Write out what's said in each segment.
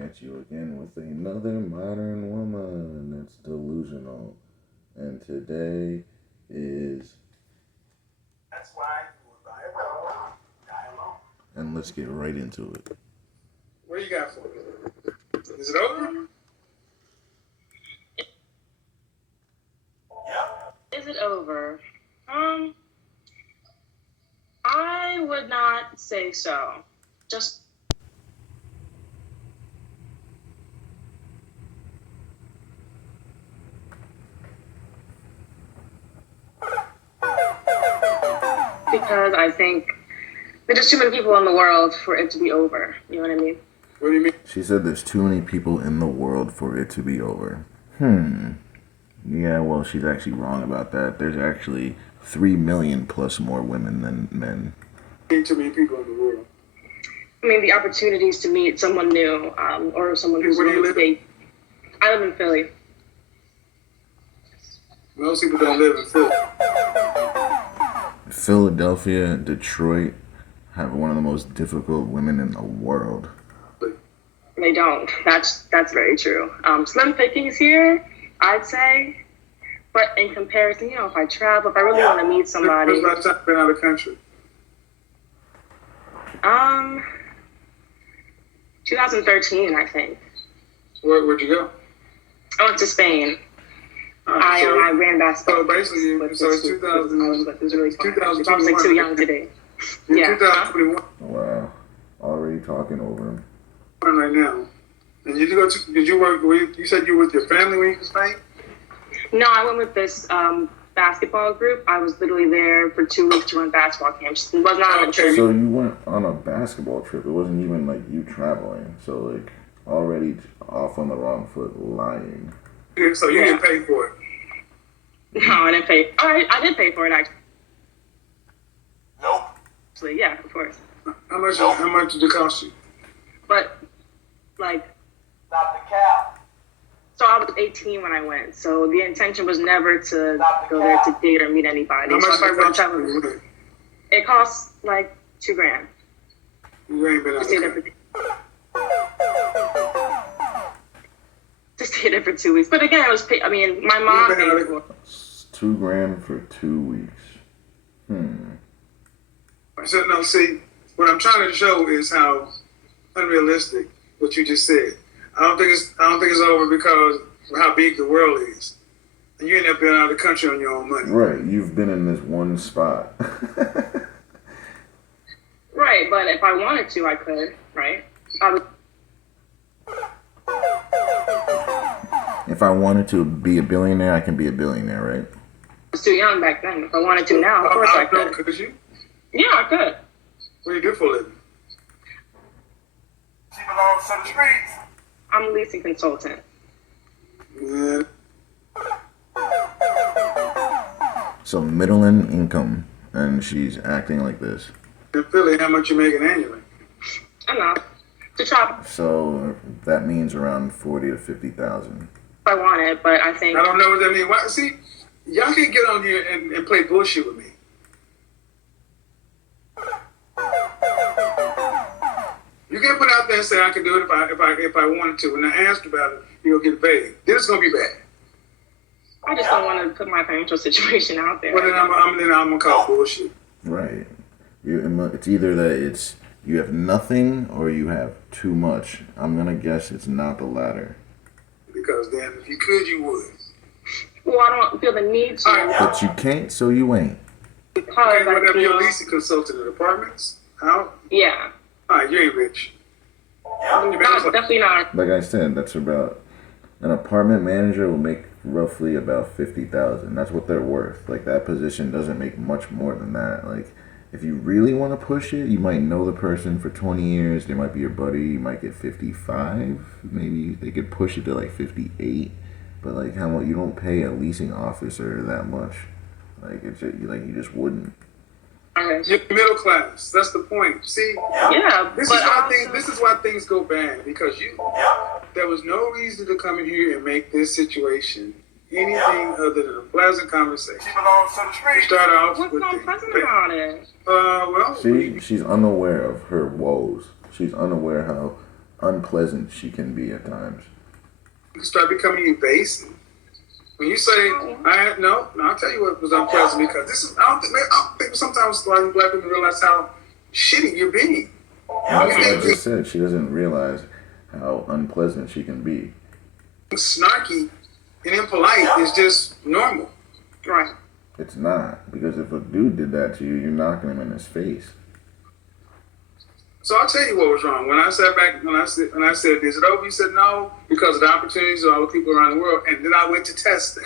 at you again with another modern woman that's delusional. And today is. That's why you would buy a dog, die alone. And let's get right into it. What do you got for me? Is it over? Is it over? I would not say so. Just because I think there's just too many people in the world for it to be over. You know what I mean? What do you mean? She said there's too many people in the world for it to be over. Yeah, well, she's actually wrong about that. There's actually 3 million plus more women than men. Too many people in the world. I mean, the opportunities to meet someone new, or someone who's Where do you willing to live? date. I live in Philly. Most people don't live in Philly. Philadelphia, Detroit have one of the most difficult women in the world. They don't. That's very true. Slim pickings here, I'd say. But in comparison, if I travel, if I really want to meet somebody, When's the last time you've been out of the country? 2013, I think. Where'd you go? I went to Spain. I ran basketball. So basically, so it's 2000. It was really fun. 2021. I was like too young today. You're Yeah. 2021 Wow, already talking over him. right now. And did you work? You said you were with your family when you were in Spain? No, I went with this basketball group. I was literally there for 2 weeks to run basketball camps. It was not a trip. So you went on a basketball trip. It wasn't even like you traveling. So like already off on the wrong foot lying. So you didn't pay for it. No, I didn't pay. I did pay for it actually. Nope. Actually, yeah, of course. How much did it cost you? But like, Stop the cap. so I was 18 when I went. So the intention was never to go there to date or meet anybody. How So much if I did it went cost you? traveling, when you went? it costs like $2,000. You ain't been out To stay of there the country. to stay there for 2 weeks. But again, it was my mom paid for it. It's $2,000 for 2 weeks. So no, see, what I'm trying to show is how unrealistic what you just said. I don't think it's over because of how big the world is. And you end up being out of the country on your own money. Right, you've been in this one spot. Right, but if I wanted to, I could, right? I would. If I wanted to be a billionaire, I can be a billionaire, right? I was too young back then. If I wanted to now, of course I could. Could you? Yeah, I could. What do you do for a living? She belongs to the streets. I'm a leasing consultant. Yeah. So middle income, and she's acting like this. In Philly, how much you making annually? Enough to travel So that means around 40 to 50,000. if I wanted, but I think I don't know what that means. Why, see, y'all can't get on here and play bullshit with me. You can't put out there and say I can do it if I wanted to. When I ask about it, you'll get paid. Then it's gonna be bad. I just don't want to put my financial situation out there. Well, then I'm gonna call bullshit. Right. It's either that you have nothing or you have too much. I'm gonna guess it's not the latter. Because then, if you could, you would. Well, I don't feel the need to All right, But you can't, so you ain't. because okay, I whatever. You're a feel, leasing consultant at apartments. How? yeah, All right, you ain't rich. definitely not. Like I said, that's about an apartment manager will make roughly about 50,000. That's what they're worth. Like that position doesn't make much more than that. Like if you really want to push it, you might know the person for 20 years. They might be your buddy. You might get 55. Maybe they could push it to like 58. But like how much you don't pay a leasing officer that much. Like it's like you just wouldn't. Okay. You're middle class. That's the point. See, Yeah, this but is why things go bad because there was no reason to come in here and make this situation anything other than a pleasant conversation. She belongs to the streets. Start off what's with so pleasant about it? well, She's unaware of her woes. She's unaware how unpleasant she can be at times. You start becoming evasive. When you say, I'll tell you what was unpleasant because this is, I don't think sometimes like black people realize how shitty you're being. And that's what I just said. She doesn't realize how unpleasant she can be. Snarky and impolite is just normal. Right. It's not, because if a dude did that to you, you're knocking him in his face. So I'll tell you what was wrong. When I sat back, when I said, is it over? You said no, because of the opportunities of all the people around the world. And then I went to test them.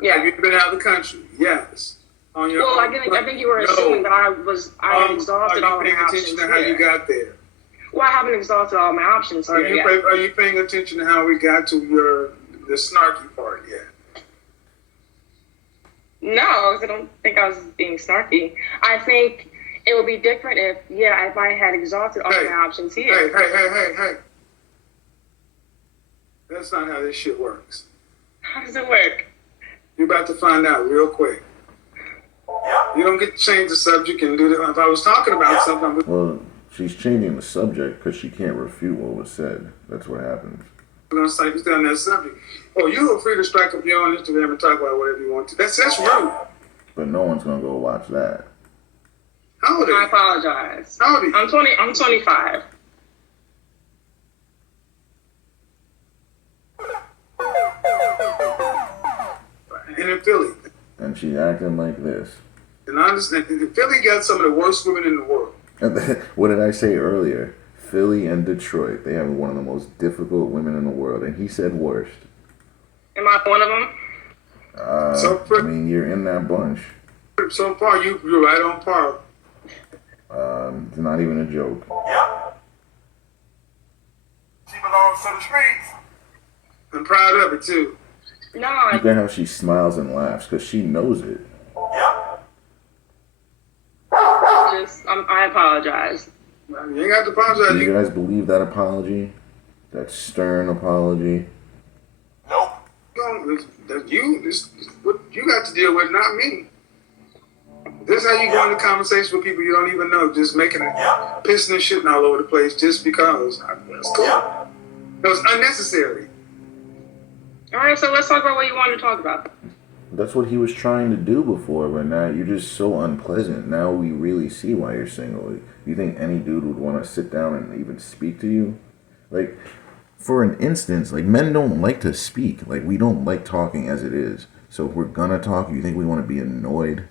Yeah. Have you been out of the country? Yes. On your Well, own. I think you were assuming that I had exhausted all Are my you paying options attention to how you here. got there? Well, I haven't exhausted all my options Are here you, yet. are you paying attention to how we got to the snarky part yet? No, I don't think I was being snarky. I think it would be different if I had exhausted all my options here. Hey. That's not how this shit works. How does it work? You're about to find out real quick. You don't get to change the subject and do that. If I was talking about something, Well, she's changing the subject because she can't refute what was said. That's what happens. I'm going to say stay on that subject. Oh, you are free to strike up your own Instagram and talk about whatever you want to. That's rude. But no one's going to go watch that. How old I are you? apologize. How old are you? I'm 25. And in Philly. And she's acting like this. And I understand. Philly got some of the worst women in the world. What did I say earlier? Philly and Detroit, they have one of the most difficult women in the world. And he said worst. Am I one of them? I mean, you're in that bunch. So far, you're right on par. It's not even a joke. Yep. She belongs to the streets. I'm proud of it, too. No, Look at how she smiles and laughs because she knows it. Yep. I apologize. You ain't got to apologize. Do you guys believe that apology? That stern apology? Nope. This what you got to deal with, not me. This is how you go into conversations with people you don't even know, just making it, pissing and shitting all over the place just because. That's cool. It was unnecessary. All right, so let's talk about what you wanted to talk about. That's what he was trying to do before, but now you're just so unpleasant. Now we really see why you're single. You think any dude would want to sit down and even speak to you? Like, for an instance, like, men don't like to speak. Like, we don't like talking as it is. So if we're gonna talk, you think we want to be annoyed?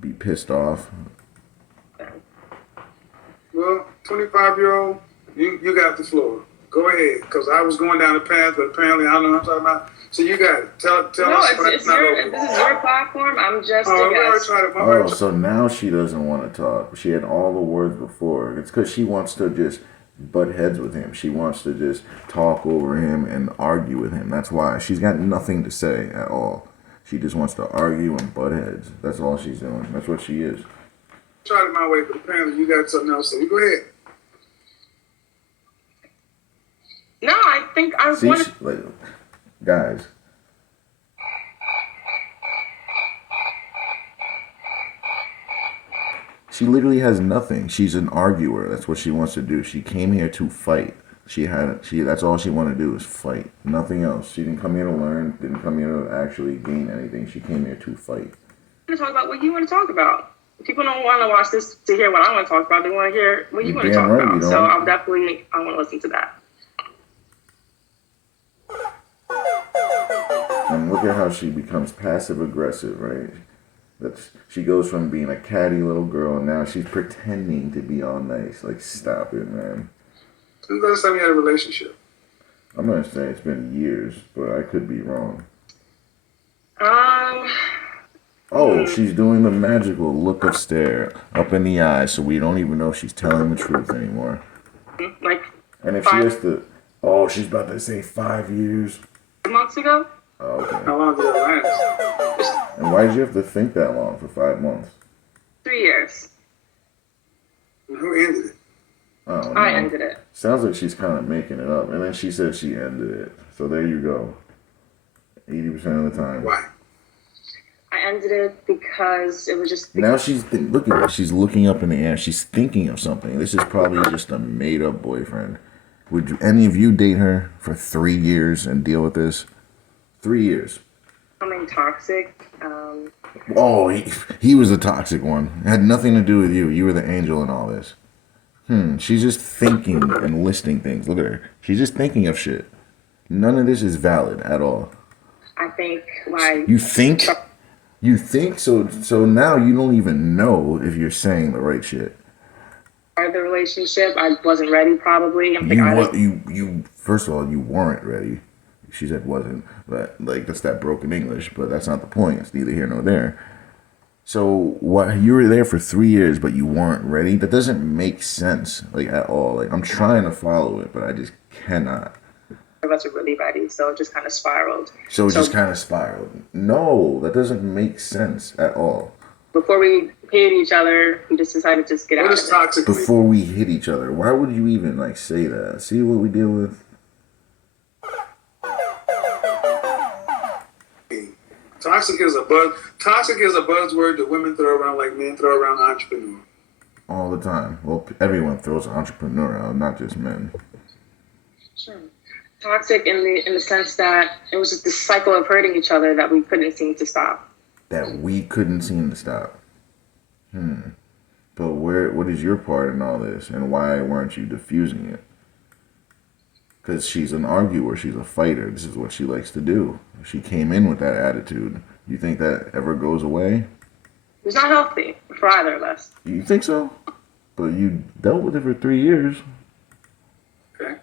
Be pissed off? Well, 25-year-old, you got the floor. Go ahead, because I was going down the path, but apparently I don't know what I'm talking about. So you got it. Tell No, us why this it's not over. is your platform. I'm just Oh, a we already guest. tried it. Oh, so now she doesn't want to talk. She had all the words before. It's because she wants to just butt heads with him. She wants to just talk over him and argue with him. That's why. She's got nothing to say at all. She just wants to argue and butt heads. That's all she's doing. That's what she is. Tried it my way, but apparently you got something else. So you go ahead. No, I think I See, want to. like, guys. She literally has nothing. She's an arguer. That's what she wants to do. She came here to fight. That's all she wanted to do is fight. Nothing else. She didn't come here to learn, didn't come here to actually gain anything. She came here to fight. To talk about what you want to talk about. People don't want to watch this to hear what I want to talk about. They want to hear what you want to damn talk right about. you So don't. I want to listen to that. And look at how she becomes passive aggressive, right? She goes from being a catty little girl, and now she's pretending to be all nice. Like, stop it, man. When's the last time you had a relationship? I'm gonna say it's been years, but I could be wrong. Oh, she's doing the magical look of stare up in the eye, so we don't even know if she's telling the truth anymore. like And if she has to, she's about to say 5 years. 5 months ago. Oh, okay. How long did it last? And why did you have to think that long for 5 months? 3 years. And who ended it? Oh, I no. ended it. Sounds like she's kind of making it up. And then she said she ended it. So there you go. 80% of the time. Why? I ended it because it was just. Now look at her. She's looking up in the air. She's thinking of something. This is probably just a made-up boyfriend. Would any of you date her for 3 years and deal with this? 3 years. Becoming toxic. Oh, he was the toxic one. It had nothing to do with you. You were the angel in all this. She's just thinking and listing things. Look at her. She's just thinking of shit. None of this is valid at all. I think like You think? You think? So now you don't even know if you're saying the right shit. part of the relationship, I wasn't ready. Probably. I'm You thinking, what? You first of all, you weren't ready. She said wasn't, but like that's that broken English. But that's not the point. It's neither here nor there. So what? You were there for 3 years, but you weren't ready. That doesn't make sense, like at all. Like I'm trying to follow it, but I just cannot. I wasn't really ready, so it just kind of spiraled. So it just kind of spiraled. No, that doesn't make sense at all. Before we hated each other, we just decided to just get What out of does it. toxic mean? Before we hit each other, why would you even like say that? See what we deal with? Toxic is a buzz. Toxic is a buzzword that women throw around like men throw around entrepreneur. All the time. Well, everyone throws entrepreneur out, not just men. Sure. Toxic in the sense that it was just this cycle of hurting each other that we couldn't seem to stop. That we couldn't seem to stop. But what is your part in all this, and why weren't you diffusing it? Because she's an arguer, she's a fighter. This is what she likes to do. She came in with that attitude. You think that ever goes away? It's not healthy for either of us. You think so? But you dealt with it for 3 years. Okay.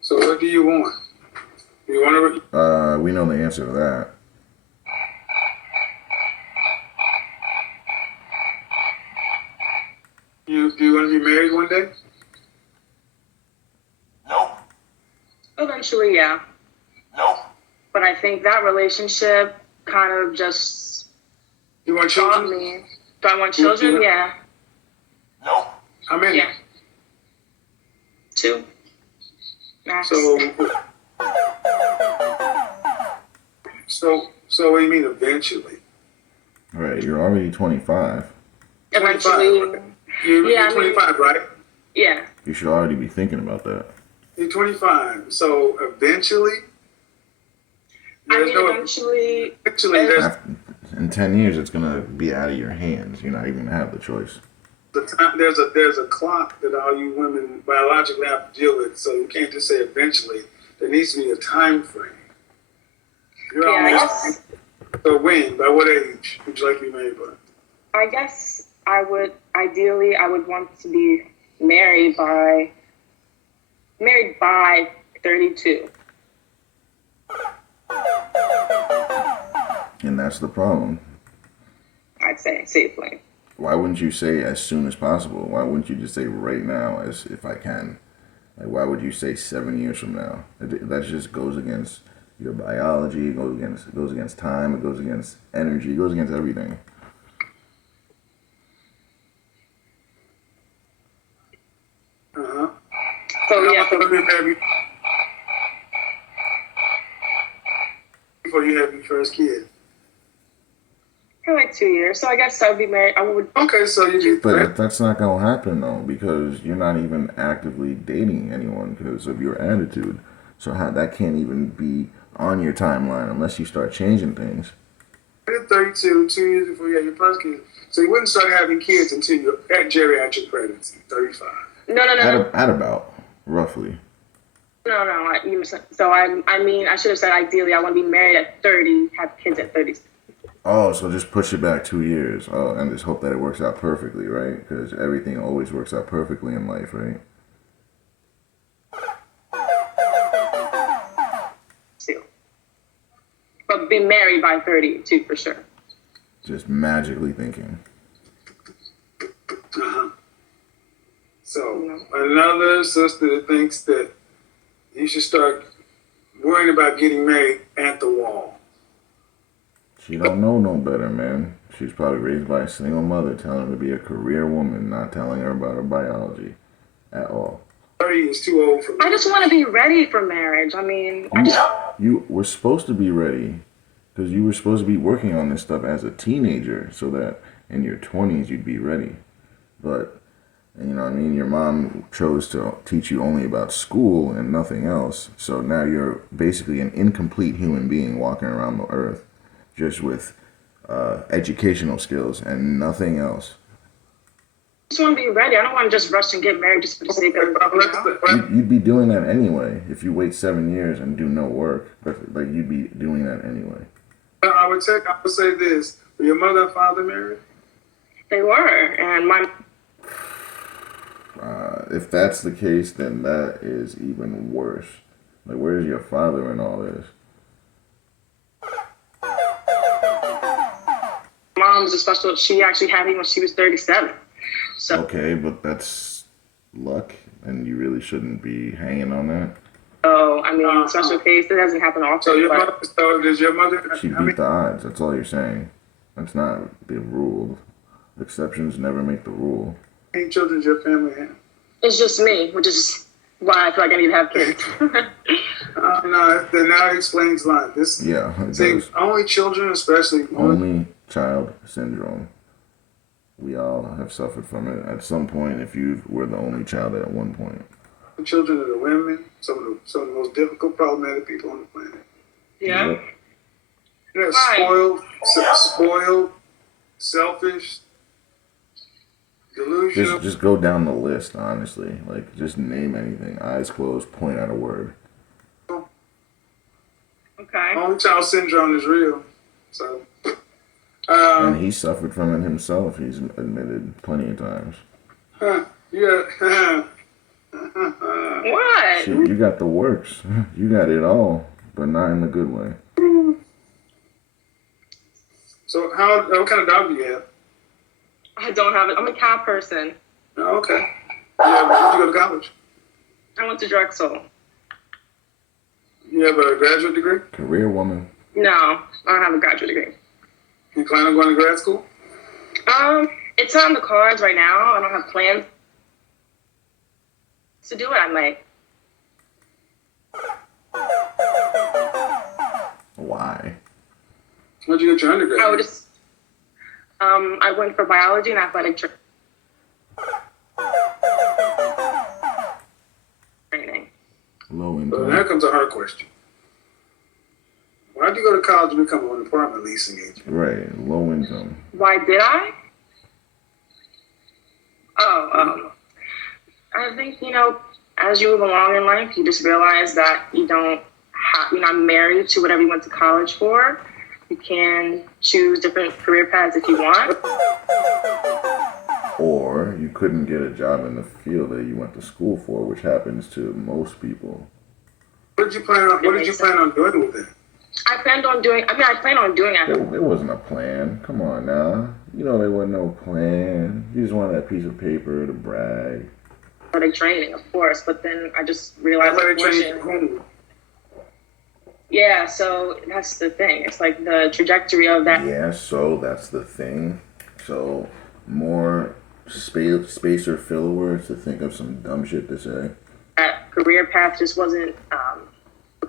So what do you want? You want to? We know the answer to that. Do you want to be married one day? Nope. Eventually, yeah. Nope. But I think that relationship kind of just You want taught children? me. Do I want children? Yeah. Nope. How many? Yeah. 2. Max. So what do you mean eventually? All right, you're already 25. Eventually. 25, You're Yeah, I mean- 25, right? Yeah. You should already be thinking about that. You're 25. So eventually. I There's mean, no eventually. eventually. There's In 10 years, it's going to be out of your hands. You're not even going to have the choice. the time. There's a clock that all you women biologically have to deal with. So you can't just say eventually. There needs to be a time frame. You're Yeah, I almost. guess. So when? By what age would you like to be married by? I guess I would ideally I would want to be married by 32. And that's the problem. I'd say safely. Why wouldn't you say as soon as possible? Why wouldn't you just say right now, as if I can? Like, why would you say 7 years from now? That just goes against your biology. It goes against time. It goes against energy. It goes against everything. Uh-huh. So yeah, How long have you been married before you have your first kid? for like 2 years. So I guess I would be married. I would. Okay, so you But that's not going to happen, though, because you're not even actively dating anyone because of your attitude. So that can't even be on your timeline unless you start changing things. You're 32, 2 years before you had your first kid. So you wouldn't start having kids until you're at geriatric pregnancy, 35. No. At about, roughly. No. I mean, I should have said ideally I want to be married at 30, have kids at 30. Oh, so just push it back 2 years. Oh, and just hope that it works out perfectly, right? Because everything always works out perfectly in life, right? Too. But be married by 32 for sure. Just magically thinking. Uh-huh. So another sister that thinks that you should start worrying about getting married at the wall. She don't know no better, man. She's probably raised by a single mother telling her to be a career woman, not telling her about her biology at all. 30 is too old for me. I just want to be ready for marriage. I mean, You were supposed to be ready because you were supposed to be working on this stuff as a teenager so that in your 20s you'd be ready. But And you know what I mean? Your mom chose to teach you only about school and nothing else. So now you're basically an incomplete human being walking around the earth just with educational skills and nothing else. I just want to be ready. I don't want to just rush and get married just for the sake of it. You know? You'd be doing that anyway if you wait 7 years and do no work. But like you'd be doing that anyway. I would say this: were your mother and father married? They were, and my If that's the case, then that is even worse. Like, where's your father in all this? mom was a special. She actually had me when she was 37. So Okay, but that's luck, and you really shouldn't be hanging on that. I mean, special case that doesn't happen often. So but does your mother? She beat the odds. That's all you're saying. That's not the rule. Exceptions never make the rule. How many children does your family have? it's just me, which is why I feel like I need to have kids. No, then now it explains life. This Yeah, it see, does. only children, especially Only child syndrome. We all have suffered from it at some point. If you were the only child at one point. children of the women, some of the most difficult, problematic people on the planet. Yeah. Yep. They're Right. spoiled, selfish, delusional. Just go down the list, honestly. Like, just name anything. Eyes closed, point at a word. Okay. Only child syndrome is real. So, And he suffered from it himself. He's admitted plenty of times. yeah. What? Shit, you got the works. You got it all, but not in a good way. So, what kind of dog do you have? I don't have it. I'm a cat person. Oh, okay. Yeah, where'd you go to college? I went to Drexel. You have a graduate degree? Career woman. No, I don't have a graduate degree. You plan on going to grad school? It's on the cards right now. I don't have plans to do it. I might. Why? Where'd you get your undergrad? I would just. I went for biology and athletic training. Low So income. now comes a hard question. Why'd you go to college and become an apartment leasing agent? Right, low income. Why did I? I think, as you move along in life, you just realize that you don't have, you're not married to whatever you went to college for. You can choose different career paths if you want. Or you couldn't get a job in the field that you went to school for, which happens to most people. What did you plan on doing with it? I plan on doing it. It wasn't a plan. Come on now. You know there wasn't no plan. You just wanted that piece of paper to brag. Athletic training, of course, but then I just realized, Athletic training for whom? yeah, so that's the thing. It's like the trajectory of that. Yeah, so that's the thing. So more space or filler words to think of some dumb shit to say. That career path just wasn't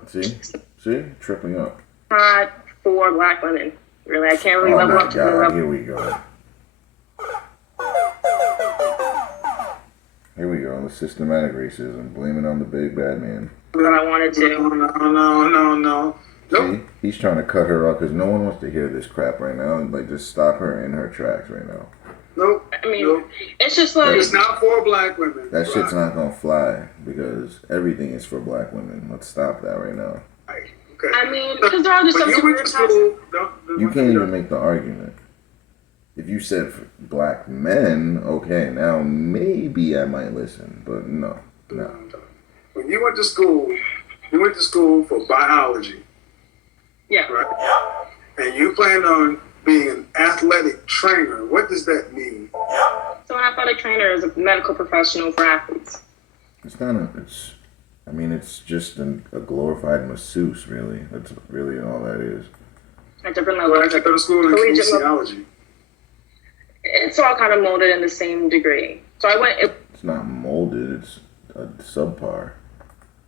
See, tripping up. not for Black women. Really, I can't really Oh level my up to the God! level. Here we go. Here we go. The systematic racism. Blame it on the big bad man. That I wanted to. No. Nope. See, he's trying to cut her off because no one wants to hear this crap right now. Like, just stop her in her tracks right now. Nope. I mean, Nope. it's just like It's not for black women. That shit's not gonna fly because everything is for black women. Let's stop that right now. Right. Okay. I mean, because there are just When some you career went to paths. school, You can't even make the argument. If you said for black men, okay, now maybe I might listen, but no. When you went to school for biology, Yeah. right? And you planned on being an athletic trainer. What does that mean? So an athletic trainer is a medical professional for athletes. It's not a, it's just a glorified masseuse, really. That's really all that is. At different Well, levels. I go to school in Collegiate level. kinesiology. It's all kind of molded in the same degree. So I went. It It's not molded, it's a subpar.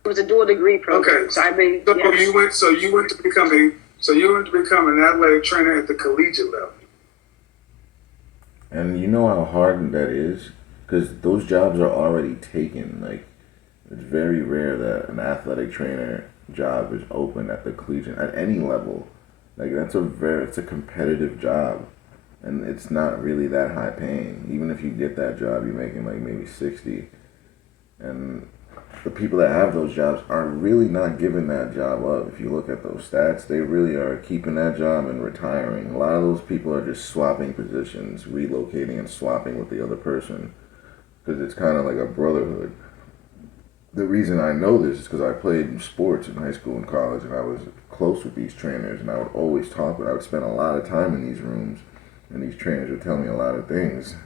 was a dual degree program. Okay. So I mean, So yeah. you went to become an athletic trainer at the collegiate level. And you know how hard that is? because those jobs are already taken. Like, it's very rare that an athletic trainer job is open at the collegiate at any level. Like, it's a competitive job, and it's not really that high paying. Even if you get that job, you're making like maybe 60, and the people that have those jobs are really not giving that job up. If you look at those stats, they really are keeping that job and retiring. A lot of those people are just swapping positions, relocating and swapping with the other person, because it's kind of like a brotherhood. The reason I know this is because I played sports in high school and college, and I was close with these trainers, and I would always talk with. I would spend a lot of time in these rooms, and these trainers would tell me a lot of things,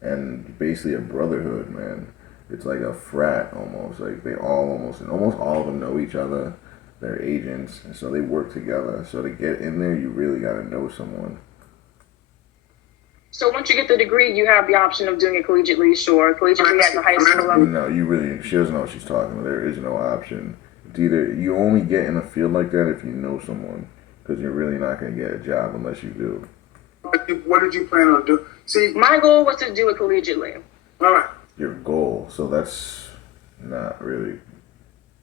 and basically a brotherhood, man. It's like a frat almost. Like they almost all of them know each other. They're agents, and so they work together. So to get in there, you really got to know someone. So once you get the degree, you have the option of doing it collegiately, sure. Collegiately at the high school level. No, she doesn't know what she's talking about. There is no option. It's either you only get in a field like that if you know someone, because you're really not going to get a job unless you do. What did you plan on doing? See, My goal was to do it collegiately. all right. Your goal, so that's not really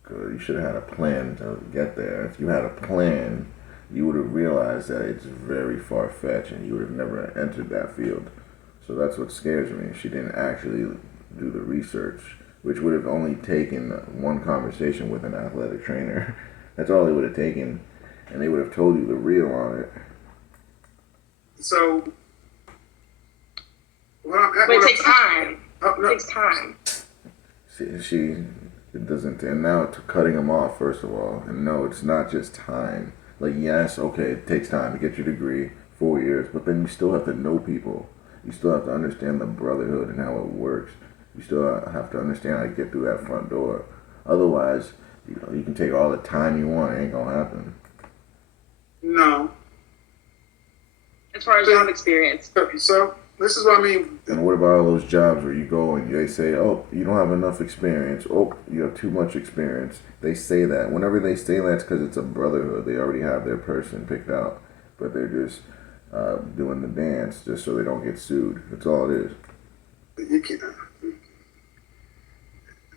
good. You should have had a plan to get there. If you had a plan, you would have realized that it's very far-fetched and you would have never entered that field. So that's what scares me. She didn't actually do the research, which would have only taken one conversation with an athletic trainer. That's all it would have taken, and they would have told you the real on it. So, But it takes time. It no, takes time. It doesn't, and now it's cutting them off, first of all. And no, it's not just time. Like, yes, okay, it takes time to get your degree, 4 years, but then you still have to know people. You still have to understand the brotherhood and how it works. You still have to understand how to get through that front door. Otherwise, you can take all the time you want, it ain't gonna happen. no. As far as job experience. So this is what I mean. And what about all those jobs where you go and they say, oh, you don't have enough experience. Oh, you have too much experience. They say that. Whenever they say that, it's because it's a brotherhood. They already have their person picked out. But they're just doing the dance just so they don't get sued. That's all it is. You can't.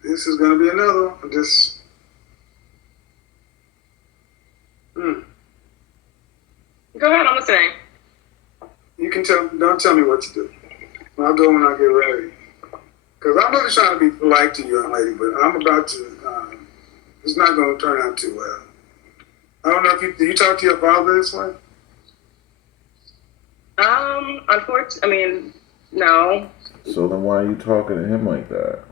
This is going to be another one. Just. Go ahead, I'm listening. You can tell. Don't tell me what to do. I'll go when I get ready. Because I'm really trying to be polite to you, young lady, but I'm about to. It's not going to turn out too well. I don't know if you. Did you talk to your father this way? Unfortunately, no. So then why are you talking to him like that?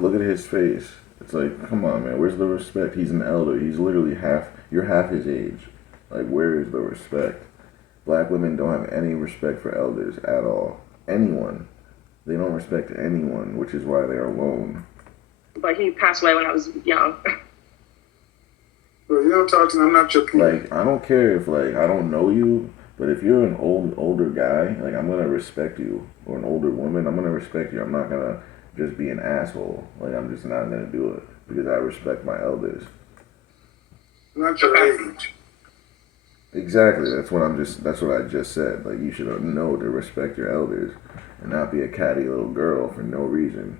Look at his face. It's like, come on, man. Where's the respect? He's an elder. He's literally you're half his age. Like, where is the respect? Black women don't have any respect for elders at all. Anyone. They don't respect anyone, which is why they're alone. But he passed away when I was young. Well, you don't talk to me. I'm not your people. Like, I don't care if, like, I don't know you, but if you're an older guy, like, I'm gonna respect you. Or an older woman, I'm gonna respect you. I'm not gonna just be an asshole. Like, I'm just not gonna do it because I respect my elders. Not your age. Exactly. That's what I just said. Like, you should know to respect your elders and not be a catty little girl for no reason.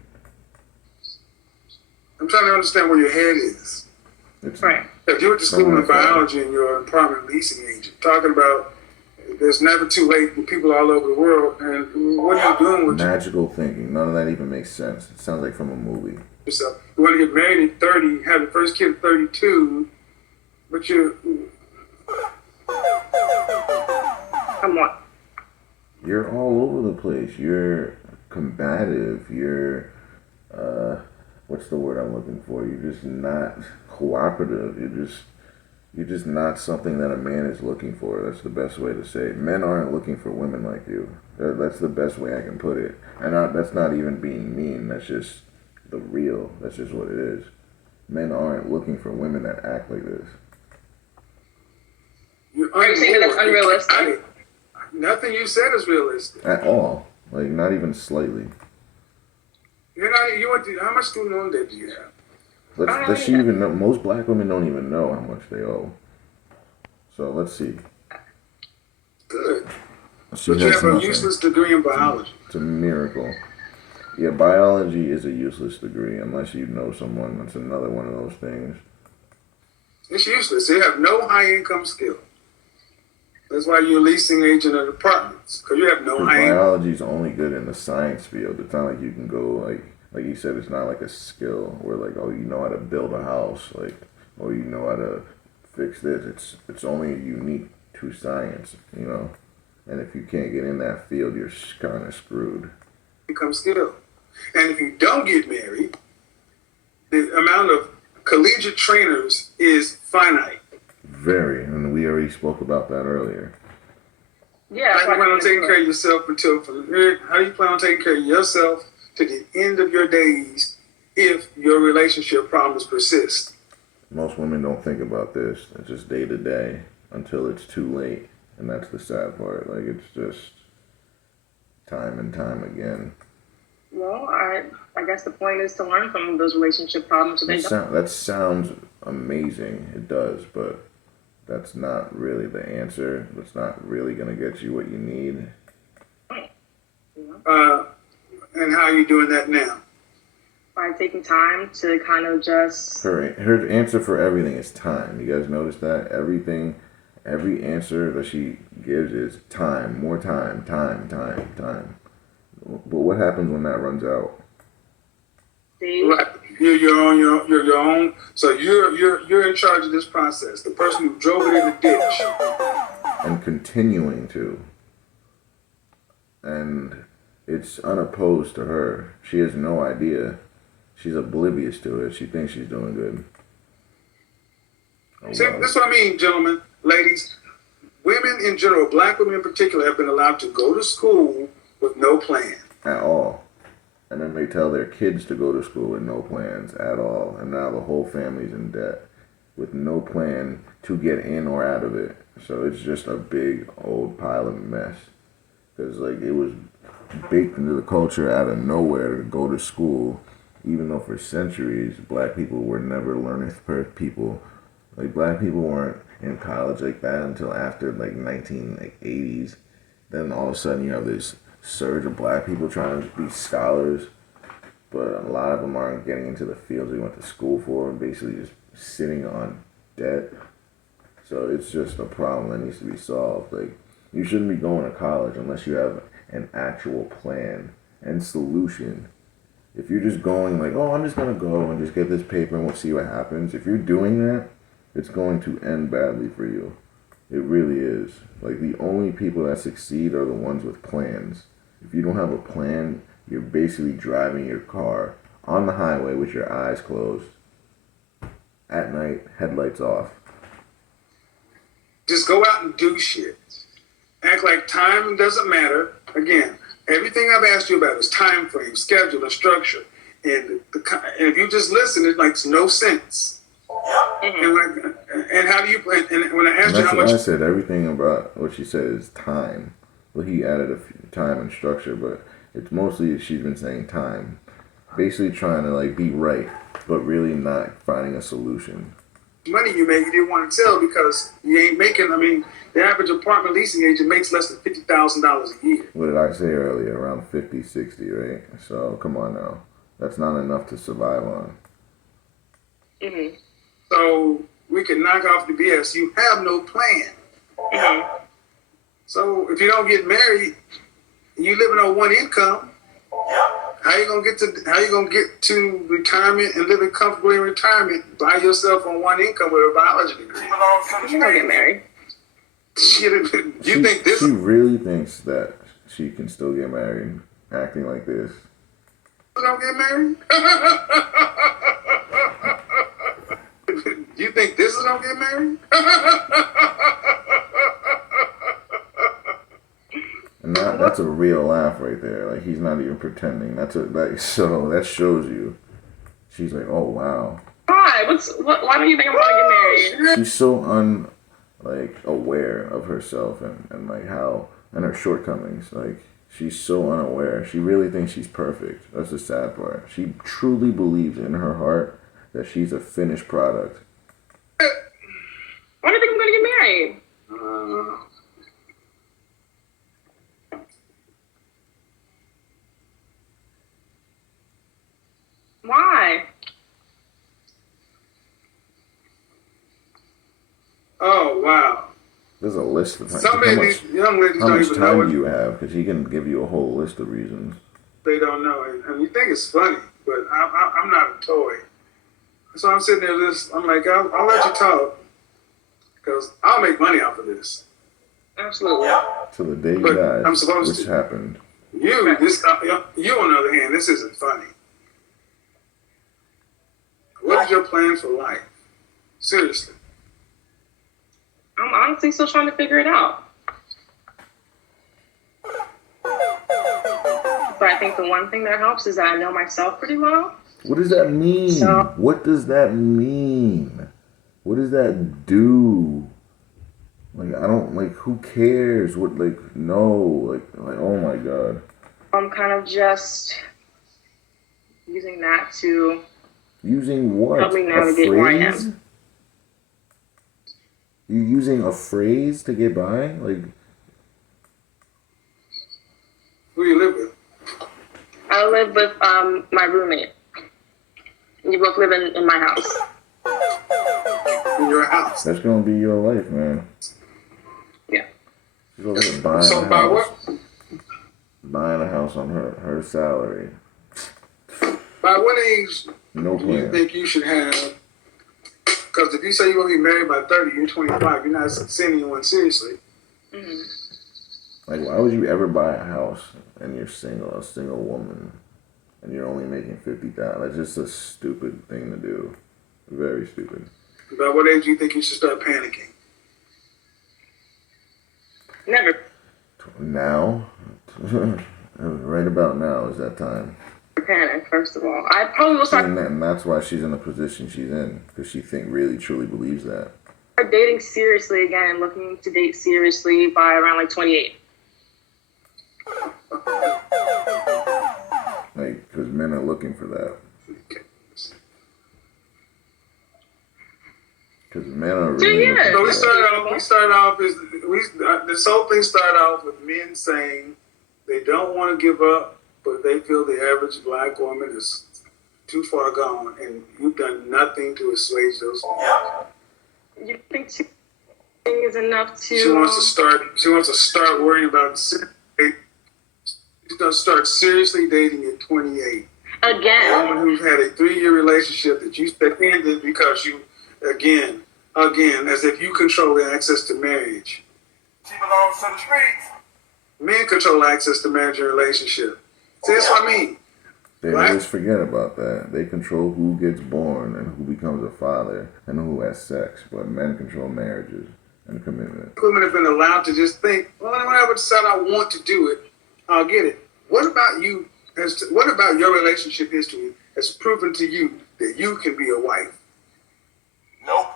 I'm trying to understand where your head is. It's Right. If you went to school in biology and you're an apartment leasing agent, talking about there's never too late for people all over the world, and what are you doing with magical thinking. None of that even makes sense. It sounds like from a movie. yourself? You want to get married at 30, have the first kid at 32, but you're. Come on. You're all over the place. You're combative. You're what's the word I'm looking for? You're just not cooperative. You're just not something that a man is looking for. That's the best way to say it. Men aren't looking for women like you. That's the best way I can put it. And that's not even being mean. That's just the real. That's just what it is. Men aren't looking for women that act like this. Are you saying that that's unrealistic? Nothing you said is realistic. At all. Like, not even slightly. You went to, how much student loan debt do you have? Does she even know? Most black women don't even know how much they owe. So let's see. Good. She But you has have a nothing. useless degree in biology. It's a miracle. Yeah, biology is a useless degree unless you know someone. That's another one of those things. It's useless. You have no high income skill. That's why you're a leasing agent of apartments, because you have no Because high income. biology is only good in the science field. It's not like you can go like you said. It's not like a skill where like, oh, you know how to build a house, like, oh, you know how to fix this. It's only unique to science, you know. And if you can't get in that field, you're kind of screwed. Income skill. And if you don't get married, the amount of collegiate trainers is finite. Very, and we already spoke about that earlier. Yeah. How so do I you plan on can- taking care of yourself until how do you plan on taking care of yourself to the end of your days if your relationship problems persist? Most women don't think about this. It's just day to day until it's too late, and that's the sad part. Like it's just time and time again. Well, I guess the point is to learn from those relationship problems so they don't. That sounds amazing. It does, but that's not really the answer. That's not really gonna get you what you need. And how are you doing that now? By taking time to kind of just. Her answer for everything is time. You guys notice that? Every answer that she gives is time, more time, time. But what happens when that runs out? Right. You're your own. So you're in charge of this process. The person who drove it in the ditch. And continuing to. And it's unopposed to her. She has no idea. She's oblivious to it. She thinks she's doing good. Oh, See, wow. that's what I mean, gentlemen, ladies. Women in general, black women in particular, have been allowed to go to school with no plan. At all. And then they tell their kids to go to school with no plans at all. And now the whole family's in debt with no plan to get in or out of it. So it's just a big old pile of mess. Because like it was baked into the culture out of nowhere to go to school, even though for centuries black people were never learning people. Like black people weren't in college like that until after like 1980s. Then all of a sudden you have this surge of black people trying to be scholars, but a lot of them aren't getting into the fields they went to school for and basically just sitting on debt. So it's just a problem that needs to be solved. Like you shouldn't be going to college unless you have an actual plan and solution. If you're just going like, oh, I'm just gonna go and just get this paper and we'll see what happens. If you're doing that, it's going to end badly for you. It really is. Like the only people that succeed are the ones with plans. If you don't have a plan, you're basically driving your car on the highway with your eyes closed. At night, headlights off. Just go out and do shit. Act like time doesn't matter. Again, everything I've asked you about is time frame, schedule, and structure. And if you just listen, it makes no sense. And how do you? And when I asked you That's how what much, I said. Everything about what she said is time. Well, he added a few time and structure, but it's mostly she's been saying time. Basically trying to like be right, but really not finding a solution. money you make, you didn't want to tell because you ain't making. I mean, the average apartment leasing agent makes less than $50,000 a year. What did I say earlier? Around 50, 60, right? So come on now. That's not enough to survive on. Mm-hmm. So we can knock off the BS. You have no plan. Mm-hmm. So if you don't get married, and you living on one income, how you gonna get to retirement and living comfortably in retirement by yourself on one income with a biology degree? You don't get married. Shit, you think this? She really thinks that she can still get married, acting like this. Don't get married? You think this is gonna get married? And that's a real laugh right there. Like he's not even pretending. So that shows you. She's like, oh wow. Why? Why don't you think I'm gonna get married? She's so aware of herself and like how and her shortcomings. Like she's so unaware. She really thinks she's perfect. That's the sad part. She truly believes in her heart that she's a finished product. Why do you think I'm gonna get married? There's a list of Some of these young ladies how don't much even know time it. do you have? Because he can give you a whole list of reasons. They don't know, and you think it's funny, but I'm not a toy. So I'm sitting there, I'm like, I'll let you talk, because I'll make money off of this. Absolutely. To the day you But die, I'm supposed which to. happened. You, you on the other hand, this isn't funny. What is your plan for life? Seriously. I'm honestly still trying to figure it out. But I think the one thing that helps is that I know myself pretty well. What does that mean? So- What does that mean? What does that do? Like, I don't, like, who cares? What, like, no, like, oh my God. I'm kind of just using that to Using what? help me A navigate where I phrase? am. You using a phrase to get by? Like, Who you live with? I live with my roommate. We both live in my house. In your house. that's gonna be your life, man. Yeah. She's over here buying So a by house. what? Buying a house on her salary. By what age No do you plan. think you should have? Because if you say you're going to be married by 30, you're 25, you're not seeing anyone seriously. Mm-hmm. Like, why would you ever buy a house and you're single, a single woman, and you're only making $50,000? That's just a stupid thing to do. Very stupid. By what age do you think you should start panicking? Never Now, right about now is that time. panic, first of all. I probably will start And that's why she's in the position she's in, because she really truly believes that. dating seriously again and looking to date seriously by around like 28. Like, because men are looking for that. Because men are really Yeah. looking So for that. this whole thing started off with men saying they don't want to give up, but they feel the average black woman is too far gone, and you've done nothing to assuage those feelings. You think two is enough to? She wants to start. She wants to start worrying about. She's gonna start seriously dating at 28. A Again. woman who's had a 3-year relationship that you that ended because you, again, as if you control the access to marriage. She belongs to the streets. Men control access to marriage and relationship. See, that's what I mean. They Right. always forget about that. They control who gets born and who becomes a father and who has sex, but men control marriages and commitment. Women have been allowed to just think, well, when I decide I want to do it, I'll get it. What about you? What about your relationship history has proven to you that you can be a wife? Nope.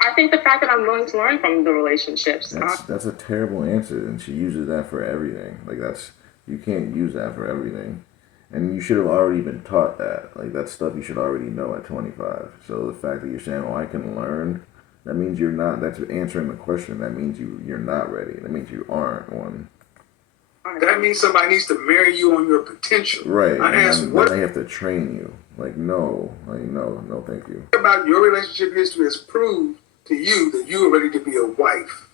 I think the fact that I'm willing to learn from the relationships. That's a terrible answer, and she uses that for everything. Like, you can't use that for everything. And you should have already been taught that. Like, that stuff you should already know at 25. So the fact that you're saying, oh, I can learn, that means you're not, that's answering the question. That means you're not ready. That means you aren't one. That means somebody needs to marry you on your potential. Right. I And asked, then what they have to train you. Like, no, thank you. about your relationship history has proved to you that you are ready to be a wife?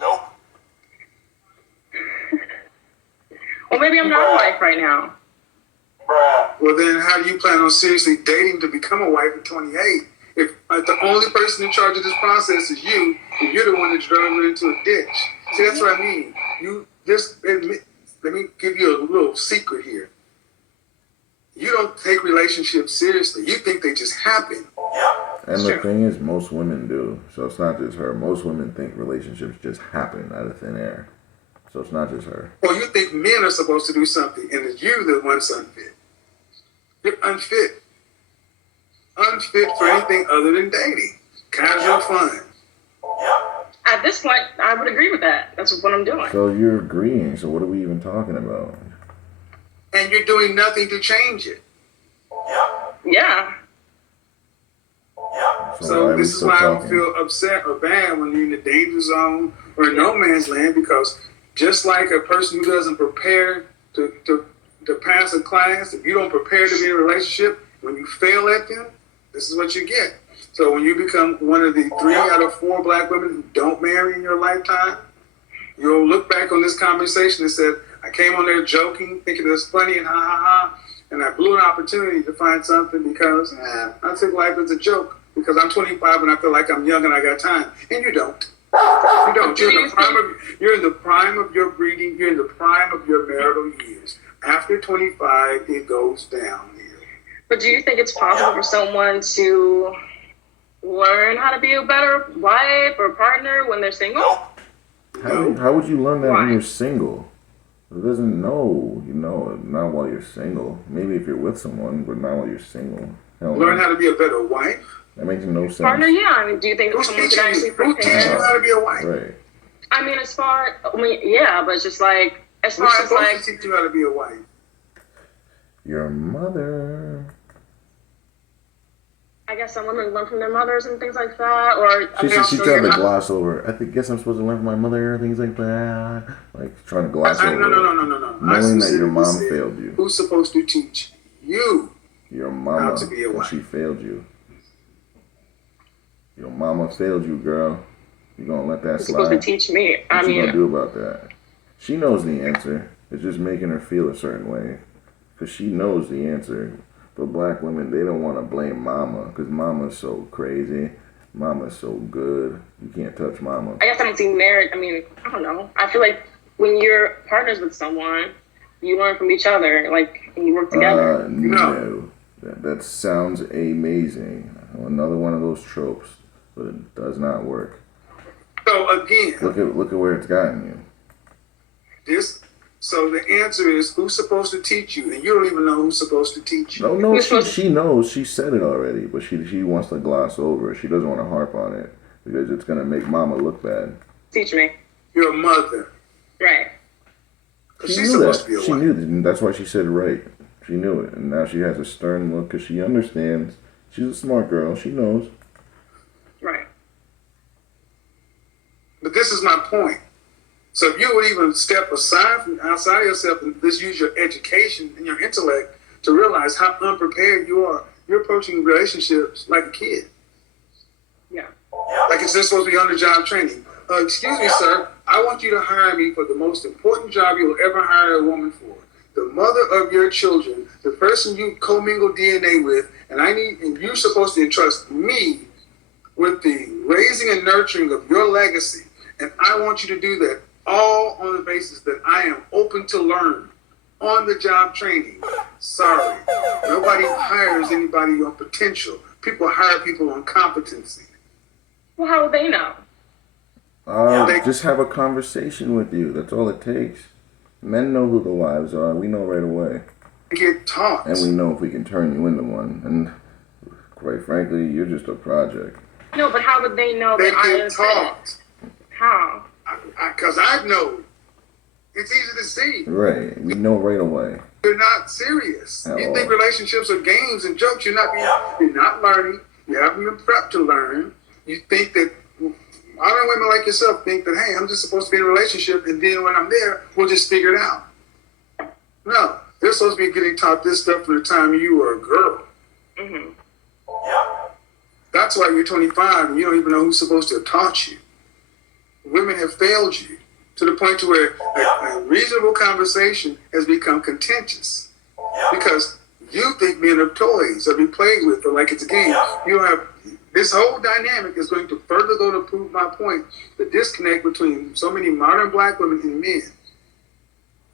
Nope. Or maybe I'm not a wife right now. Bruh. Well, then how do you plan on seriously dating to become a wife at 28? If the only person in charge of this process is you, and you're the one that drove her into a ditch. See, that's what I mean. You just admit, let me give you a little secret here. You don't take relationships seriously. You think they just happen. And Sure. the thing is, most women do. So it's not just her. Most women think relationships just happen out of thin air. So it's not just her. Or you think men are supposed to do something, and it's you the one's unfit. You're unfit. Unfit for anything other than dating. Casual fun. At this point, I would agree with that. That's what I'm doing. So you're agreeing. So what are we even talking about? And you're doing nothing to change it. Yeah. So why are we this is still why I talking? don't feel upset or bad when you're in the danger zone or in no man's land, because just like a person who doesn't prepare to pass a class, if you don't prepare to be in a relationship, when you fail at them, This is what you get. So when you become one of the 3 out of 4 black women who don't marry in your lifetime, you'll look back on this conversation and said, I came on there joking, thinking it was funny and ha ha ha, and I blew an opportunity to find something because I took life as a joke because I'm 25 and I feel like I'm young and I got time. And you don't. You don't. You're in the prime of your breeding. You're in the prime of your marital years. After 25, it goes downhill. But do you think it's possible for someone to learn how to be a better wife or partner when they're single? How would you learn that Why? when you're single? It doesn't know, not while you're single. Maybe if you're with someone, but not while you're single. Hell Learn no. how to be a better wife. That makes no sense. Partner, yeah. I mean, do you think Who's someone could teaching actually you? Who's teaching you prepare? how to be a wife? Right. I mean, yeah, but it's just like, as far Who's as supposed like, to teach you how to be a wife? Your mother. I guess some women learn from their mothers and things like that, or I mean, She also, tried to you're not- gloss over. Guess I'm supposed to learn from my mother, things like that. Like trying to gloss over. No. I Knowing that your specifically mom said, failed you. Who's supposed to teach you? Your mama, How to be a and wife. she failed you. Your mama failed you, girl. You gonna let that you're supposed to slide? teach me. What I you gonna mean, do about that? She knows the answer. It's just making her feel a certain way. Because she knows the answer. But black women, they don't want to blame mama. Because mama's so crazy. Mama's so good. You can't touch mama. I guess I don't see marriage. I mean, I don't know. I feel like when you're partners with someone, you learn from each other, like, and you work together. No. That sounds amazing. Another one of those tropes. But it does not work. So again, Look at where it's gotten you. So the answer is who's supposed to teach you, and you don't even know who's supposed to teach you. No, she knows. She said it already, but she wants to gloss over it. She doesn't want to harp on it because it's gonna make mama look bad. Teach me. Your mother. Right. Because She she's knew supposed that. to be a She wife. knew that, and that's why she said right. She knew it, and now she has a stern look because she understands. She's a smart girl. She knows. Right. But this is my point. So if you would even step aside from outside of yourself and just use your education and your intellect to realize how unprepared you are, you're approaching relationships like a kid. Yeah. Like it's just supposed to be on-the-job training. Excuse me, sir. I want you to hire me for the most important job you'll ever hire a woman for. The mother of your children, the person you commingle DNA with, and you're supposed to entrust me with the raising and nurturing of your legacy. And I want you to do that all on the basis that I am open to learn on the job training. Sorry. Nobody hires anybody on potential. People hire people on competency. Well, how would they know? Just have a conversation with you. That's all it takes. Men know who the wives are. We know right away. They get taught. And we know if we can turn you into one. And quite frankly, you're just a project. No, but how would they know They that I get am fit? taught. How? Because I know. It's easy to see. Right. We know right away. You're not serious. At You all. think relationships are games and jokes. You're not learning. You haven't been prepped to learn. You think that other women like yourself think that, hey, I'm just supposed to be in a relationship, and then when I'm there, we'll just figure it out. No, they're supposed to be getting taught this stuff from the time you were a girl. Mm-hmm. That's why you're 25 and you don't even know who's supposed to have taught you. Women have failed you to the point to where a reasonable conversation has become contentious because you think men are toys or be played with or like it's a game. You have this whole dynamic is going to further go to prove my point, the disconnect between so many modern black women and men.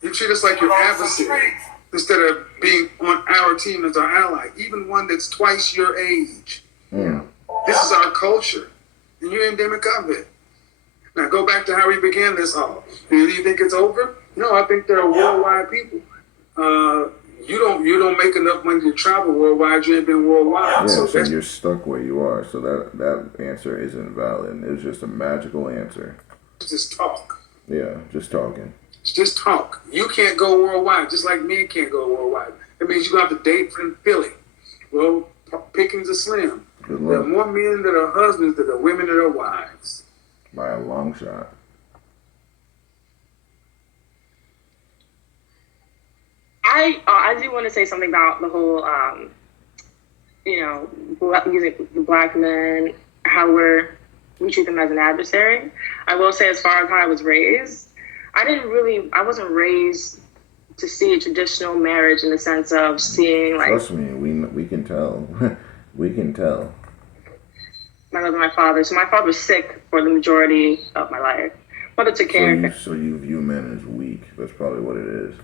You treat us like your adversary instead of being on our team as our ally, even one that's twice your age. Mm. This is our culture, and you're endemic of it. Now go back to how we began this all. Do you think it's over? No, I think there are worldwide people. You don't make enough money to travel worldwide. You ain't been worldwide. Yeah, So so that's you're stuck where you are. So that answer isn't valid. It's just a magical answer. just talk. Yeah, just talking. It's just talk. You can't go worldwide, just like men can't go worldwide. That means you're going to have to date from Philly. Well, pickings are slim. Good There are luck. more men that are husbands than are women that are wives. By a long shot. I do want to say something about the whole you know, using the black men, how we treat them as an adversary. I will say, as far as how I was raised, I wasn't raised to see a traditional marriage in the sense of seeing like Trust me, we can tell. We can tell. my mother and my father. So my father was sick for the majority of my life. Mother took care So you view men as weak. That's probably what it is.